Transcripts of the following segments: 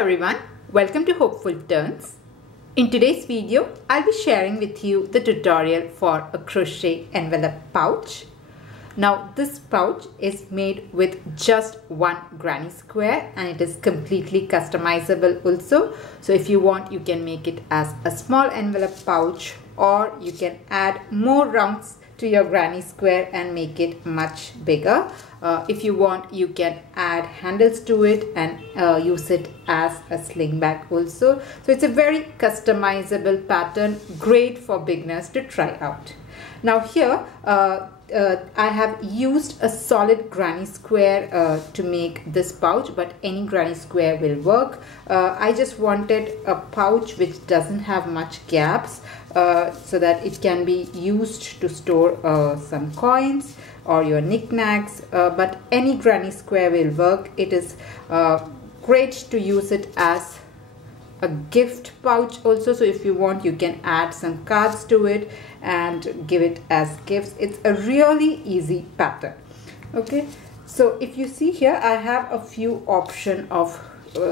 everyone, welcome to Hopeful Turns. In today's video, I'll be sharing with you the tutorial for a crochet envelope pouch. Now this pouch is made with just one granny square and it is completely customizable also. So if you want, you can make it as a small envelope pouch, or you can add more rounds to your granny square and make it much bigger. If you want, you can add handles to it and use it as a sling bag also. So it's a very customizable pattern, great for beginners to try out. Now here I have used a solid granny square to make this pouch, but any granny square will work. I just wanted a pouch which doesn't have much gaps, so that it can be used to store some coins or your knickknacks, but any granny square will work. It is great to use it as a gift pouch also. So if you want, you can add some cards to it and give it as gifts. It's a really easy pattern. Okay, so if you see here, I have a few options of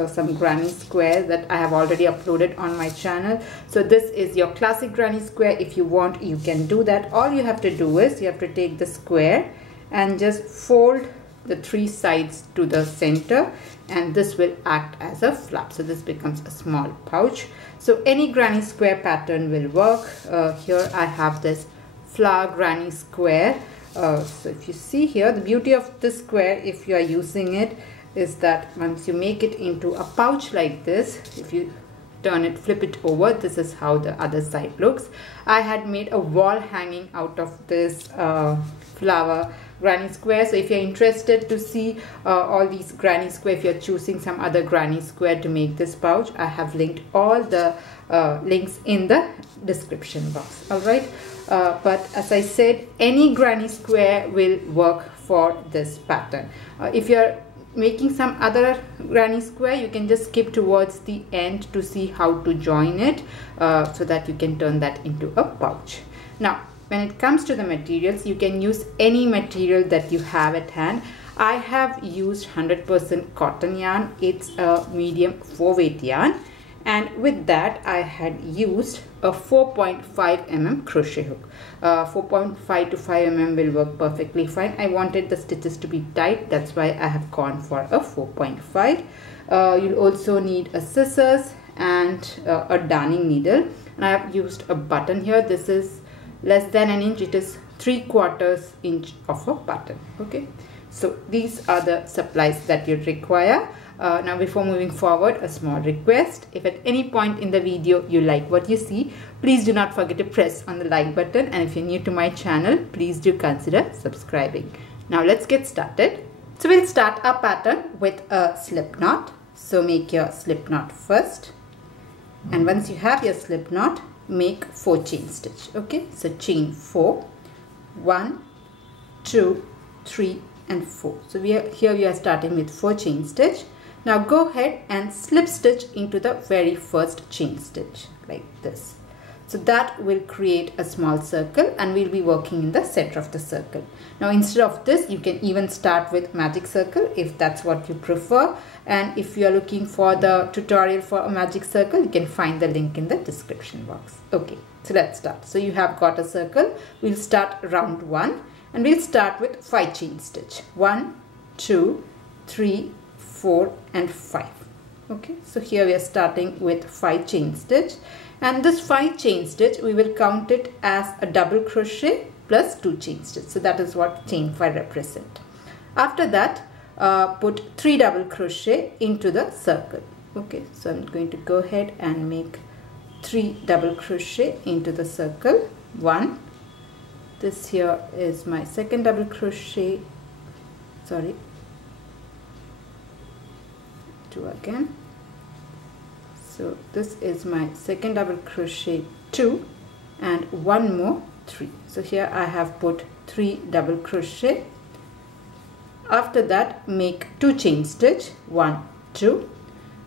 some granny squares that I have already uploaded on my channel. So this is your classic granny square. If you want, you can do that. All you have to do is you have to take the square and just fold the three sides to the center, and this will act as a flap. So this becomes a small pouch. So any granny square pattern will work. Here I have this flower granny square. So if you see here, the beauty of this square, if you are using it, is that once you make it into a pouch like this, if you turn it, flip it over, this is how the other side looks. I had made a wall hanging out of this flower granny square. So if you're interested to see all these granny square, if you're choosing some other granny square to make this pouch, I have linked all the links in the description box. All right, but as I said, any granny square will work for this pattern. If you're making some other granny square, you can just skip towards the end to see how to join it, so that you can turn that into a pouch. Now when it comes to the materials, you can use any material that you have at hand. I have used 100% cotton yarn. It's a medium 4-weight yarn, and with that I had used a 4.5 mm crochet hook. 4.5 to 5 mm will work perfectly fine. I wanted the stitches to be tight, that's why I have gone for a 4.5. You'll also need a scissors and a darning needle, and I have used a button here. This is less than an inch. It is 3/4 inch of a button. Okay, so these are the supplies that you require. Now before moving forward, a small request. If at any point in the video you like what you see, please do not forget to press on the like button, and if you're new to my channel, please do consider subscribing. Now let's get started. So we'll start our pattern with a slip knot. So make your slip knot first, and once you have your slip knot, make 4 chain stitch. Okay, so chain 4, 1, 2, 3 and 4. So we are starting with 4 chain stitch. Now go ahead and slip stitch into the very first chain stitch like this. So that will create a small circle, and we'll be working in the center of the circle. Now instead of this, you can even start with magic circle if that's what you prefer. And if you are looking for the tutorial for a magic circle, you can find the link in the description box. Okay, so let's start. So you have got a circle. We'll start round 1, and we'll start with 5 chain stitch. 1, 2, 3, 4 and 5. Okay, so here we are starting with 5 chain stitch, and this 5 chain stitch we will count it as a double crochet plus 2 chain stitch. So that is what chain 5 represent. After that, put 3 double crochet into the circle. Okay, so I'm going to go ahead and make 3 double crochet into the circle. 1, this here is my second double crochet, sorry, 2 again. So this is my second double crochet, 2, and 1 more, 3. So here I have put 3 double crochet. After that, make 2 chain stitch, 1, 2.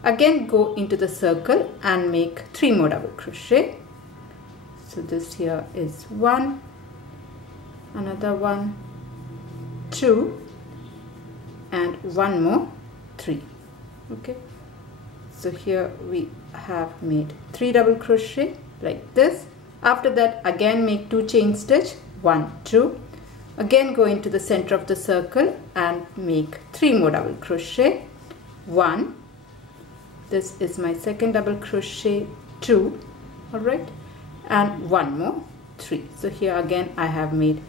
Again go into the circle and make 3 more double crochet. So this here is 1, another 1, 2 and 1 more, 3. Okay, So here we have made 3 double crochet like this. After that, again make 2 chain stitch, 1, 2. Again go into the center of the circle and make 3 more double crochet, 1. This is my second double crochet, 2. All right, and 1 more, 3. So here again I have made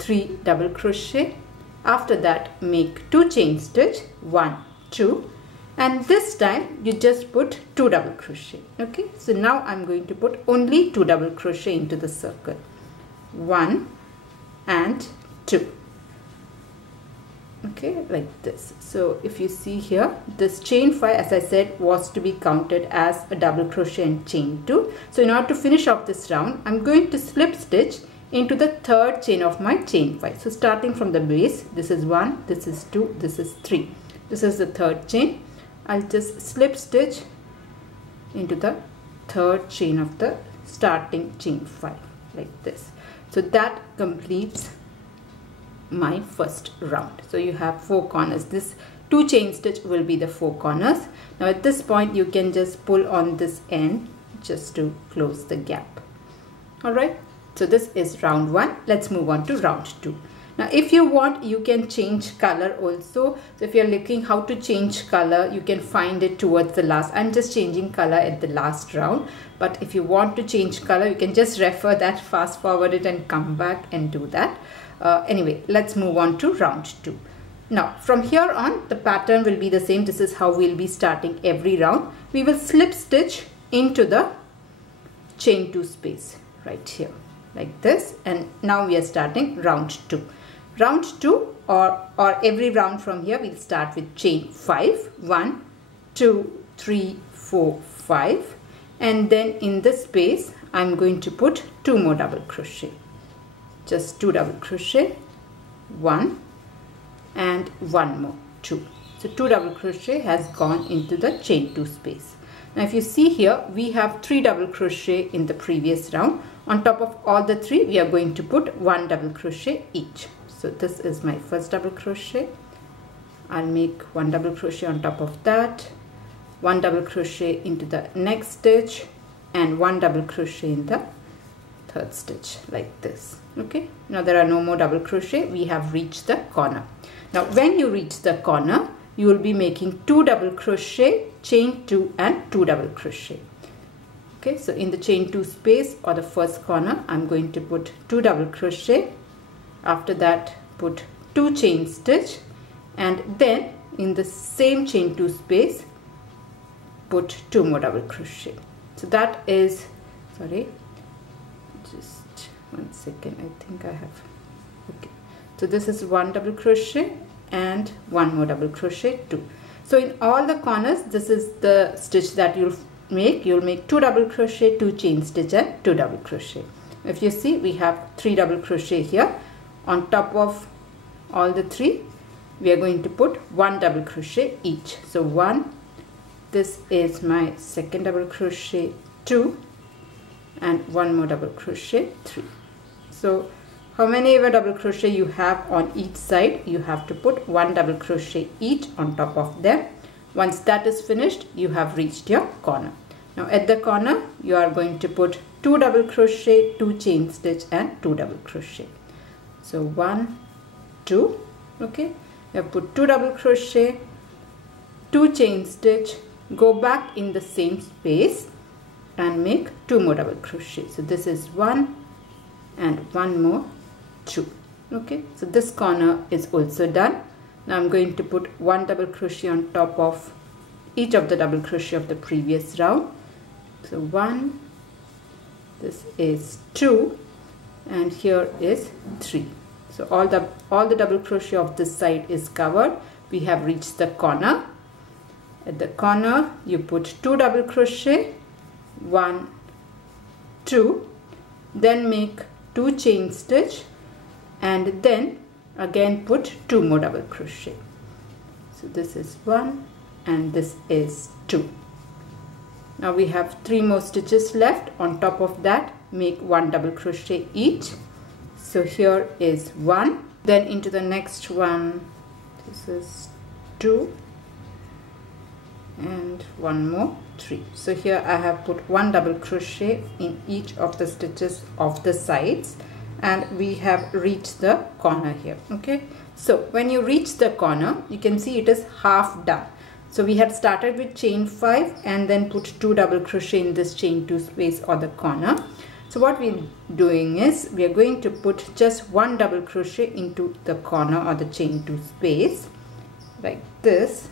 3 double crochet. After that, make 2 chain stitch, 1, 2, and this time you just put 2 double crochet. Okay, so now I'm going to put only 2 double crochet into the circle, 1 and 2. Okay, like this. So if you see here, this chain 5, as I said, was to be counted as a double crochet and chain 2. So in order to finish off this round, I'm going to slip stitch into the third chain of my chain 5. So starting from the base, this is 1, this is 2, this is 3. This is the third chain. I'll just slip stitch into the third chain of the starting chain 5 like this. So that completes my first round. So you have 4 corners. This 2 chain stitch will be the 4 corners. Now at this point you can just pull on this end just to close the gap. Alright, so this is round 1. Let's move on to round 2. Now if you want, you can change color also. So if you're looking how to change color, you can find it towards the last. I'm just changing color at the last round, but if you want to change color, you can just refer that, fast forward it and come back and do that. Anyway, let's move on to round 2. Now from here on, the pattern will be the same. This is how we'll be starting every round. We will slip stitch into the chain 2 space right here like this, and now we are starting round 2. Round 2 or every round from here, we'll start with chain 5, 1, 2, 3, 4, 5, and then in this space I'm going to put 2 more double crochet, just 2 double crochet, 1 and 1 more, 2. So 2 double crochet has gone into the chain 2 space. Now if you see here, we have 3 double crochet in the previous round. On top of all the 3, we are going to put 1 double crochet each. So this is my first double crochet. I'll make 1 double crochet on top of that, 1 double crochet into the next stitch, and 1 double crochet in the third stitch like this. Okay, now there are no more double crochet. We have reached the corner. Now when you reach the corner, you will be making 2 double crochet, chain 2 and 2 double crochet. Okay, so in the chain 2 space or the first corner, I'm going to put 2 double crochet. After that, put 2 chain stitch, and then in the same chain 2 space, put 2 more double crochet. So that is, sorry, just 1 second, I think I have, okay. So this is 1 double crochet and 1 more double crochet, 2. So in all the corners, this is the stitch that you'll make. You'll make 2 double crochet, 2 chain stitch and 2 double crochet. If you see, we have 3 double crochet here. On top of all the 3, we are going to put 1 double crochet each. So 1, this is my second double crochet, 2 and 1 more double crochet, 3. So how many ever double crochet you have on each side, you have to put 1 double crochet each on top of them. Once that is finished, you have reached your corner. Now at the corner, you are going to put 2 double crochet, 2 chain stitch and 2 double crochet. So 1, 2, okay, you have put 2 double crochet, 2 chain stitch, go back in the same space and make 2 more double crochet. So this is 1 and 1 more, 2. Okay, so this corner is also done. Now I'm going to put 1 double crochet on top of each of the double crochet of the previous round. So 1, this is 2, and here is 3. So all the double crochet of this side is covered. We have reached the corner. At the corner, you put 2 double crochet, 1, 2, then make 2 chain stitch, and then again put 2 more double crochet. So this is 1 and this is 2. Now we have 3 more stitches left. On top of that, make 1 double crochet each. So here is 1, then into the next one, this is 2 and one more 3. So here I have put 1 double crochet in each of the stitches of the sides, and we have reached the corner here. Okay, so when you reach the corner, you can see it is half done. So we had started with chain 5 and then put 2 double crochet in this chain 2 space or the corner. So what we're doing is we are going to put just 1 double crochet into the corner or the chain 2 space like this,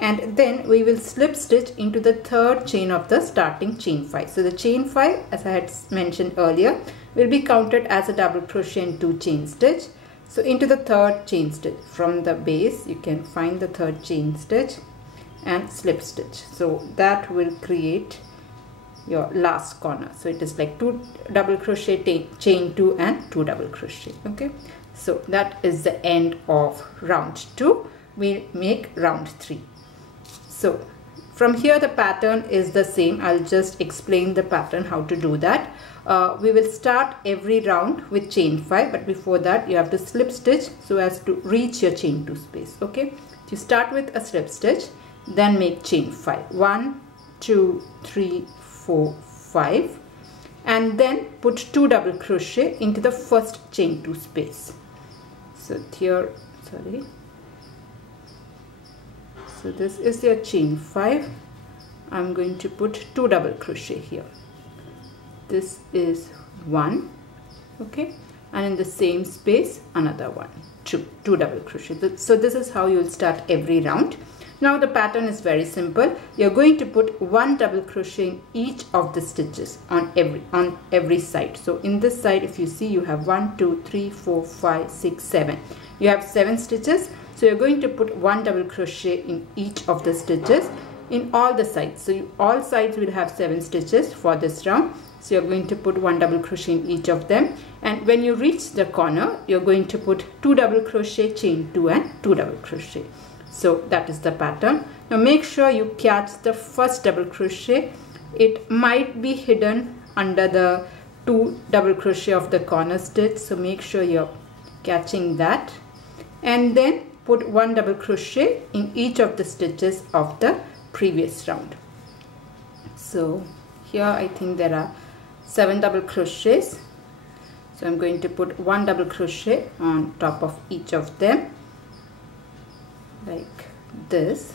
and then we will slip stitch into the third chain of the starting chain 5. So the chain 5, as I had mentioned earlier, will be counted as a double crochet and 2 chain stitch. So into the third chain stitch from the base, you can find the third chain stitch and slip stitch. So that will create your last corner. So it is like 2 double crochet, chain 2 and 2 double crochet. Okay, so that is the end of round 2. We'll make round 3. So from here the pattern is the same. I'll just explain the pattern how to do that. We will start every round with chain 5, but before that you have to slip stitch so as to reach your chain 2 space. Okay, so you start with a slip stitch, then make chain 5, 1 2 3 4 5, and then put 2 double crochet into the first chain 2 space. So here, so this is your chain 5. I'm going to put 2 double crochet here. This is 1, okay, and in the same space another 1, 2 double crochet. So this is how you will start every round. Now the pattern is very simple. You're going to put 1 double crochet in each of the stitches on every side. So in this side, if you see, you have 1 2 3 4 5 6 7. You have 7 stitches. So you're going to put 1 double crochet in each of the stitches in all the sides. So all sides will have 7 stitches for this round. So you're going to put 1 double crochet in each of them, and when you reach the corner, you're going to put 2 double crochet, chain 2 and 2 double crochet. So that is the pattern. Now make sure you catch the first double crochet. It might be hidden under the 2 double crochet of the corner stitch, so make sure you're catching that, and then put 1 double crochet in each of the stitches of the previous round. So here I think there are 7 double crochets, so I'm going to put 1 double crochet on top of each of them like this.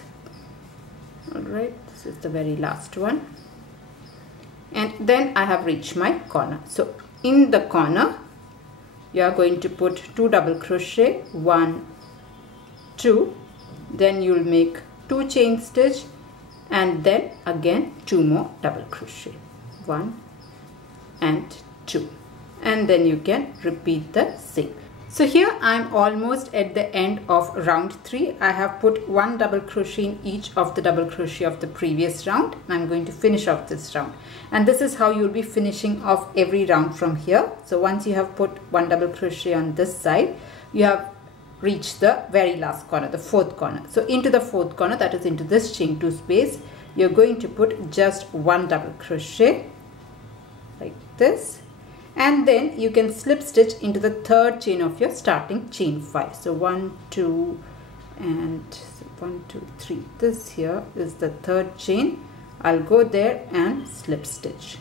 Alright, this is the very last one, and then I have reached my corner. So in the corner you are going to put 2 double crochet, 1 2, then you'll make 2 chain stitch, and then again 2 more double crochet, 1 and 2, and then you can repeat the same. So here I'm almost at the end of round 3. I have put 1 double crochet in each of the double crochet of the previous round. I'm going to finish off this round, and this is how you'll be finishing off every round from here. So once you have put 1 double crochet on this side, you have reached the very last corner, the 4th corner. So into the 4th corner, that is into this chain 2 space, you're going to put just 1 double crochet like this, and then you can slip stitch into the third chain of your starting chain 5. So 1 2 and 1 2 3. This here is the third chain. I'll go there and slip stitch.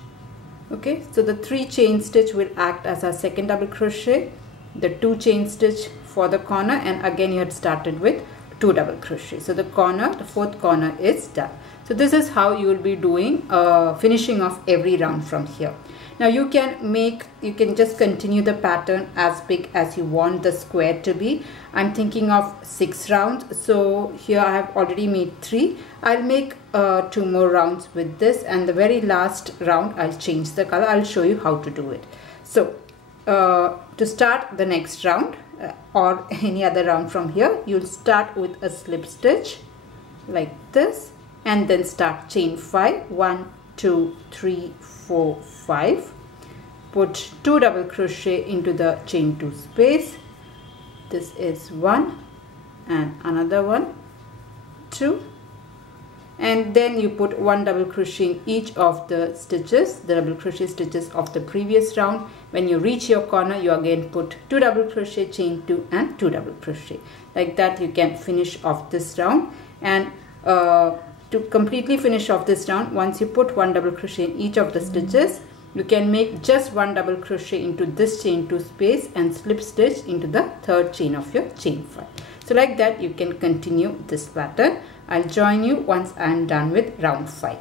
Okay, so the 3 chain stitch will act as our second double crochet, the 2 chain stitch for the corner, and again you had started with 2 double crochet. So the corner, the 4th corner is done. So this is how you will be doing finishing off every round from here. Now you can just continue the pattern as big as you want the square to be. I'm thinking of 6 rounds. So here I have already made 3. I'll make 2 more rounds with this, and the very last round I'll change the color. I'll show you how to do it. So to start the next round or any other round from here, you'll start with a slip stitch like this, and then start chain 5, 1 2 3 4 5, put 2 double crochet into the chain 2 space. This is 1 and another one, 2, and then you put 1 double crochet in each of the stitches, the double crochet stitches of the previous round. When you reach your corner, you again put 2 double crochet, chain 2 and 2 double crochet. Like that you can finish off this round, and to completely finish off this round, once you put 1 double crochet in each of the stitches, you can make just 1 double crochet into this chain 2 space and slip stitch into the 3rd chain of your chain 5. So like that you can continue this pattern. I'll join you once I am done with round 5.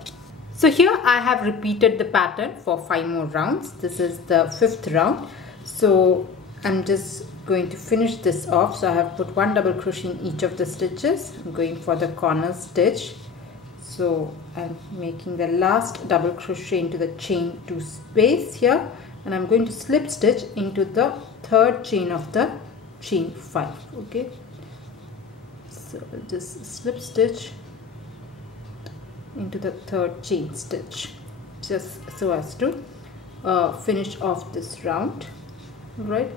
So here I have repeated the pattern for 5 more rounds. This is the 5th round. So I'm just going to finish this off. So I have put 1 double crochet in each of the stitches. I'm going for the corner stitch. So I'm making the last double crochet into the chain 2 space here, and I'm going to slip stitch into the 3rd chain of the chain 5. Okay, so I'll just slip stitch into the 3rd chain stitch just so as to finish off this round. Right,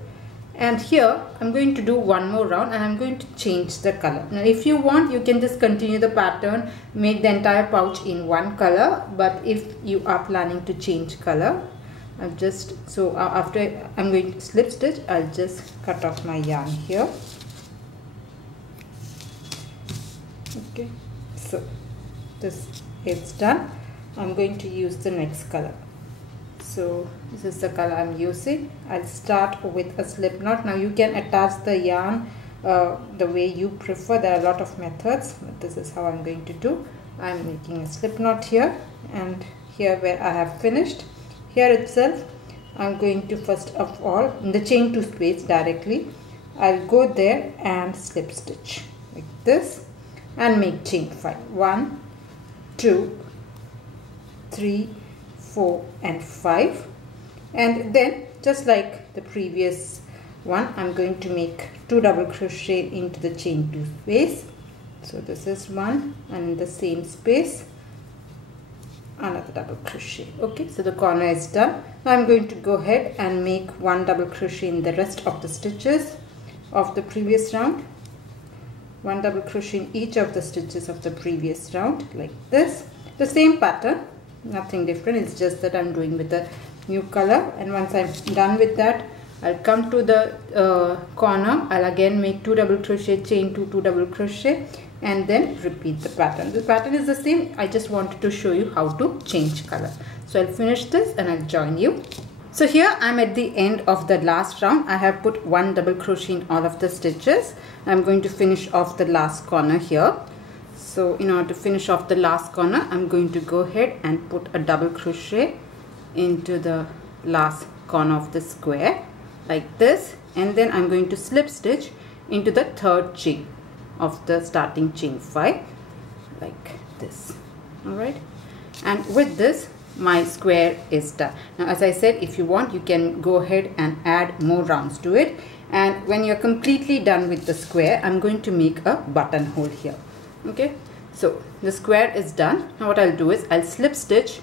and here I'm going to do one more round and I'm going to change the color. Now if you want, you can just continue the pattern, make the entire pouch in one color, but if you are planning to change color, after I'm going to slip stitch, I'll just cut off my yarn here. Okay, so this is done. I'm going to use the next color. So this is the color I'm using. I'll start with a slip knot. Now you can attach the yarn the way you prefer. There are a lot of methods, but this is how I'm going to do. I'm making a slip knot here, and here where I have finished, here itself I'm going to first of all in the chain 2 space directly, I'll go there and slip stitch like this and make chain 5. 1, 2, 3, 4 and 5, and then just like the previous one, I'm going to make 2 double crochet into the chain 2 space. So this is one, and in the same space another double crochet. Okay, so the corner is done. Now I'm going to go ahead and make 1 double crochet in the rest of the stitches of the previous round. 1 double crochet in each of the stitches of the previous round like this. The same pattern, nothing different, it's just that I'm doing with a new color. And once I'm done with that, I'll come to the corner. I'll again make 2 double crochet, chain 2, 2 double crochet, and then repeat the pattern. The pattern is the same, I just wanted to show you how to change color. So I'll finish this and I'll join you. So here I'm at the end of the last round. I have put 1 double crochet in all of the stitches. I'm going to finish off the last corner here. So in order to finish off the last corner, I'm going to go ahead and put a double crochet into the last corner of the square like this, and then I'm going to slip stitch into the 3rd chain of the starting chain 5 like this. Alright, and with this my square is done. Now as I said, if you want, you can go ahead and add more rounds to it, and when you're completely done with the square, I'm going to make a buttonhole here. Okay, so the square is done. Now what I'll do is I'll slip stitch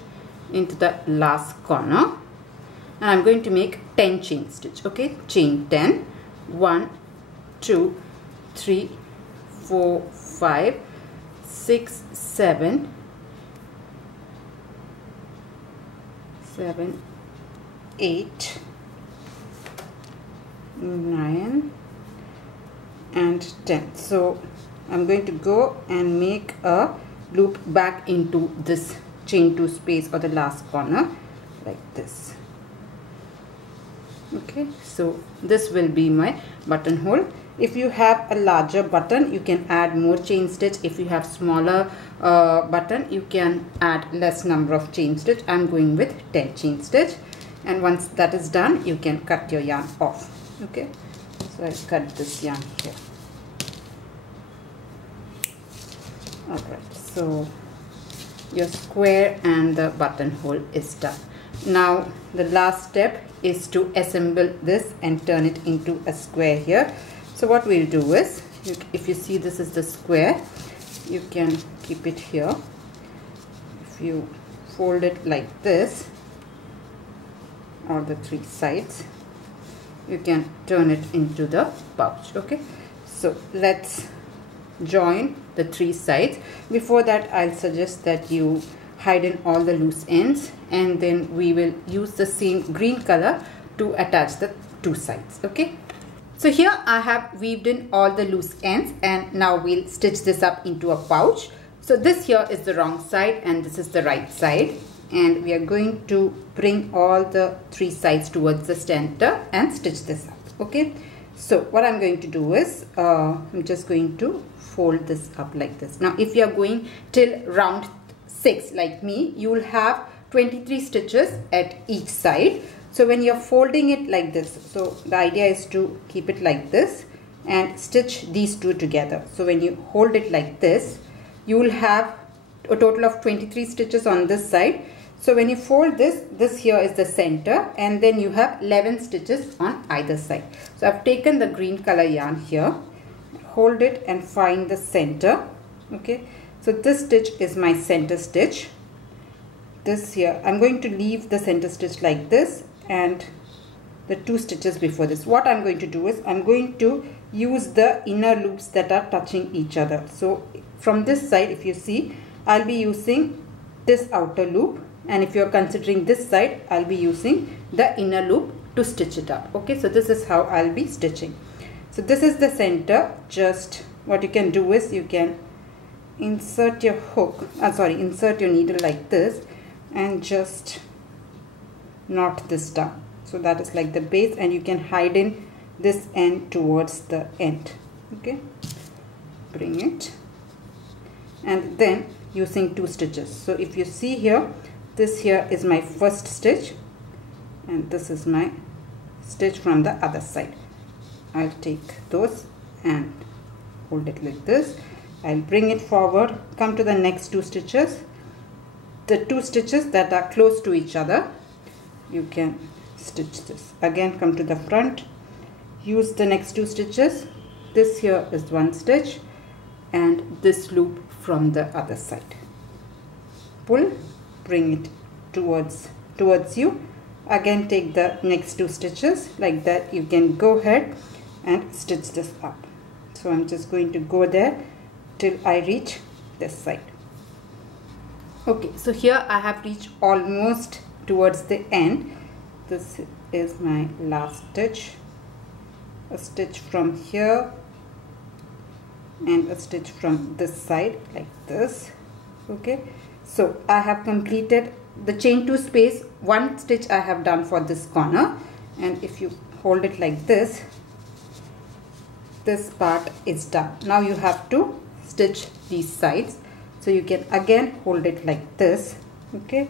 into the last corner, and I'm going to make 10 chain stitch. Okay, chain 10, 1, 2, 3, 4, 5, 6, 7, 8, 9 and 10. So I'm going to go and make a loop back into this chain 2 space or the last corner like this. Okay, so this will be my buttonhole. If you have a larger button, you can add more chain stitch. If you have smaller button, you can add less number of chain stitch. I'm going with 10 chain stitch, and once that is done, you can cut your yarn off. Okay, so I cut this yarn here. Alright, so your square and the buttonhole is done. Now the last step is to assemble this and turn it into a square here. So what we'll do is, if you see this is the square, you can keep it here. If you fold it like this, or the 3 sides, you can turn it into the pouch. Okay, so let's join the 3 sides. Before that, I'll suggest that you hide all the loose ends, and then we will use the same green color to attach the 2 sides. Okay, so here I have weaved in all the loose ends, and now we'll stitch this up into a pouch. So this here is the wrong side and this is the right side, and we are going to bring all the three sides towards the center and stitch this up. Okay, so what I'm going to do is I'm just going to fold this up like this. Now if you are going till round 6 like me, you will have 23 stitches at each side. So when you're folding it like this, so the idea is to keep it like this and stitch these two together. So when you hold it like this, you will have a total of 23 stitches on this side. So when you fold this, this here is the center, and then you have 11 stitches on either side. So I've taken the green color yarn here, hold it and find the center. Okay, so this stitch is my center stitch. This here, I'm going to leave the center stitch like this and the 2 stitches before this. What I'm going to do is I'm going to use the inner loops that are touching each other. So from this side, if you see, I'll be using this outer loop, and if you're considering this side, I'll be using the inner loop to stitch it up. Okay, so this is how I'll be stitching. So this is the center. Just what you can do is you can insert your hook, insert your needle like this and just knot this down. So that is like the base, and you can hide in this end towards the end. Okay, bring it, and then using 2 stitches. So if you see here, this here is my first stitch and this is my stitch from the other side. I'll take those and hold it like this. I'll bring it forward, come to the next 2 stitches, the 2 stitches that are close to each other. You can stitch this again, come to the front, use the next 2 stitches. This here is 1 stitch and this loop from the other side. Pull, bring it towards you. Again, take the next 2 stitches like that. You can go ahead and stitch this up. So I'm just going to go there till I reach this side. Okay, so here I have reached almost towards the end. This is my last stitch, a stitch from here and a stitch from this side like this. Okay, so I have completed the chain 2 space. 1 stitch I have done for this corner, and if you hold it like this, this part is done. Now you have to stitch these sides, so you can again hold it like this. Okay,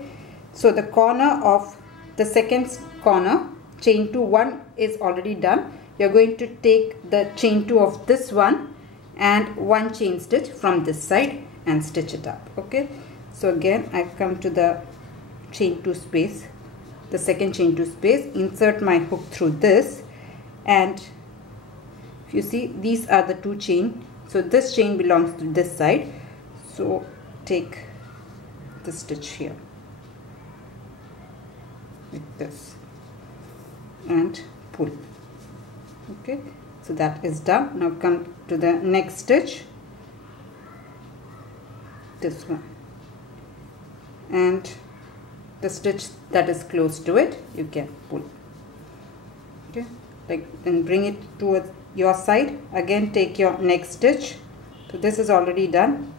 so the corner of the second corner, chain 2, 1 is already done. You're going to take the chain 2 of this one and 1 chain stitch from this side and stitch it up. Okay, so again I come to the chain 2 space, the second chain 2 space, insert my hook through this, and if you see, these are the 2 chain. So this chain belongs to this side, so take the stitch here like this and pull. Okay, so that is done. Now come to the next stitch, this one, and the stitch that is close to it you can pull. Okay, like, and bring it towards your side. Again, take your next stitch. So this is already done.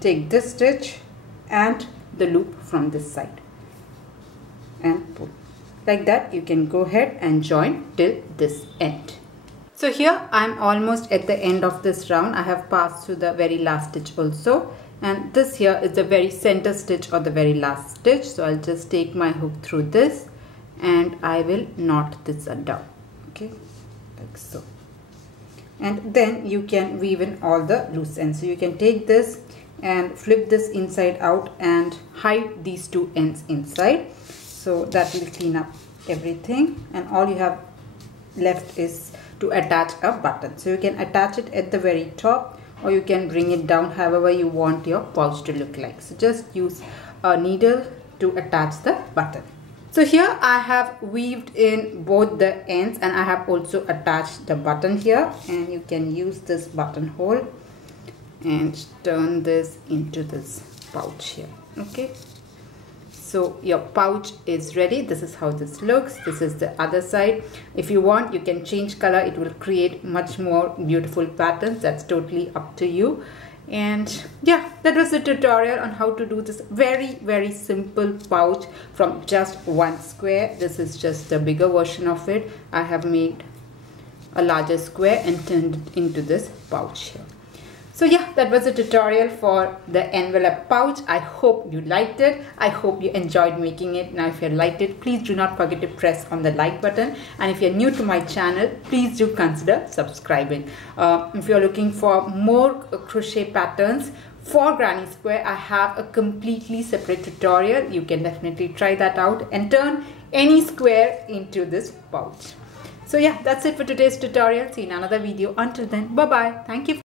Take this stitch and the loop from this side and pull. Like that, you can go ahead and join till this end. So here I am almost at the end of this round. I have passed through the very last stitch also, and this here is the very center stitch or the very last stitch. So I'll just take my hook through this and I will knot this down. Okay, like so. And then you can weave in all the loose ends. So you can take this and flip this inside out and hide these 2 ends inside. So that will clean up everything, and all you have left is to attach a button. So you can attach it at the very top, or you can bring it down however you want your pouch to look like. So just use a needle to attach the button. So here I have weaved in both the ends, and I have also attached the button here, and you can use this buttonhole and turn this into this pouch here. Okay, so your pouch is ready. This is how this looks. This is the other side. If you want, you can change color. It will create much more beautiful patterns. That's totally up to you. And yeah, that was the tutorial on how to do this very simple pouch from just one square. This is just a bigger version of it. I have made a larger square and turned it into this pouch here. So yeah, that was a tutorial for the envelope pouch. I hope you liked it. I hope you enjoyed making it. Now if you liked it, please do not forget to press on the like button. And if you're new to my channel, please do consider subscribing. If you're looking for more crochet patterns for granny square, I have a completely separate tutorial. You can definitely try that out and turn any square into this pouch. So yeah, that's it for today's tutorial. See you in another video. Until then, bye bye. Thank you.